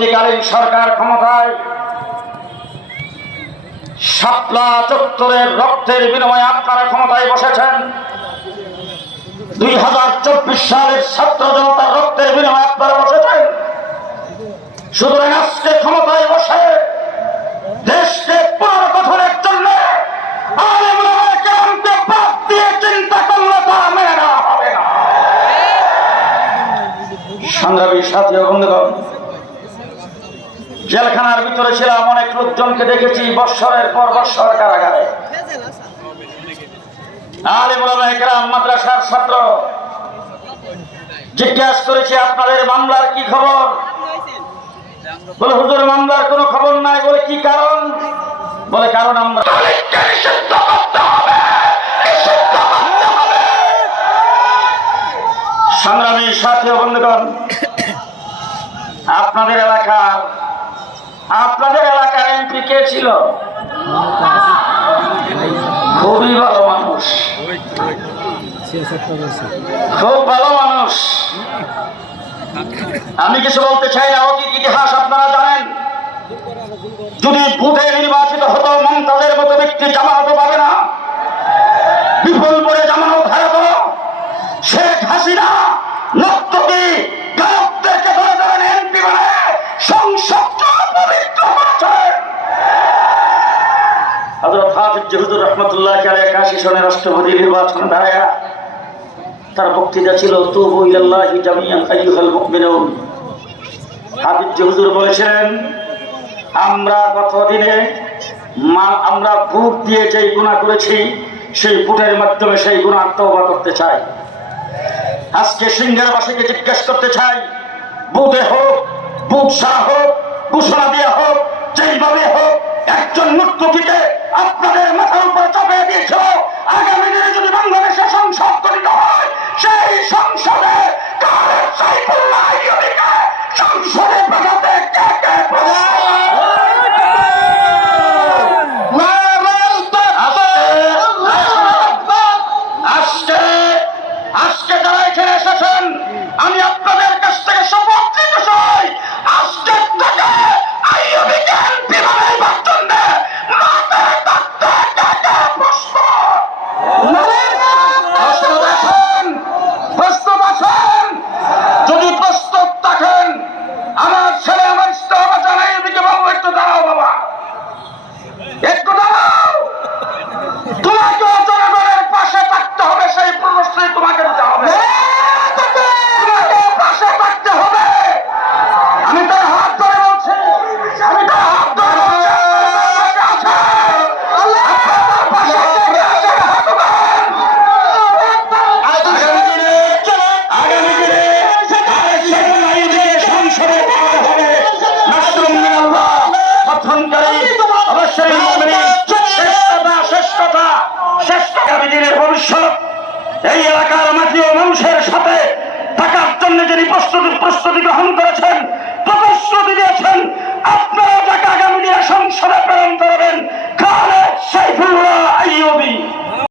অন্তর্বর্তীকালীন সরকার ক্ষমতায় শাপলা চত্বরের রক্তের বিনিময়ে আপনারা ক্ষমতায় বসেছেন। দুই হাজার চব্বিশ সালের ছাত্র জনতার রক্তের বিনিময়ে আপনারা বসেছেন। সুতরাং আজকে ক্ষমতায় বসে দেশকে পুনর্গঠনের জন্য বাদ দিয়ে সাথী জেলখানার ভিতরে ছিলাম, অনেক লোকজনকে দেখেছি বৎসরের পর বৎসর কারাগারে। ছাত্র। জিজ্ঞাসা করেছি, আপনাদের মামলার খবর? বলে মামলার কোনো খবর নাই। বলে, কি কারণ? বলে, কারণ আমরা সংগ্রামী সাথী বন্ধুগণ, আপনাদের এলাকার আপনাদের এলাকার এমপি কে ছিল? খুবই ভালো মানুষ। খুব ভালো মানুষ। আমি কিছু বলতে চাই না, অতীত ইতিহাস আপনারা জানেন। যদি ভোটে নির্বাচিত হতো, মমতাজের মতো ব্যক্তি জামাতে পারে না। আমরা ভূত দিয়ে যেই গুণা করেছি, সেই ভূতের মাধ্যমে সেই গুণা তওবা করতে চাই। আজকে সিংহেরবাসীকে জিজ্ঞেস করতে চাই, বুধে হোক, বুধ সারা হোক, ঘোষণা দেওয়া হোক, যেইভাবে হোক, একজন মুক্তকিকে আপনাদের এই এলাকার মাটিও মানুষের সাথে থাকার জন্য যিনি প্রস্তুতি প্রস্তুতি গ্রহণ করেছেন প্রতিশ্রুতি দিয়েছেন, আপনারা যাকে আগামী দিনে সংসদে প্রেরণ করবেন খালে ফুল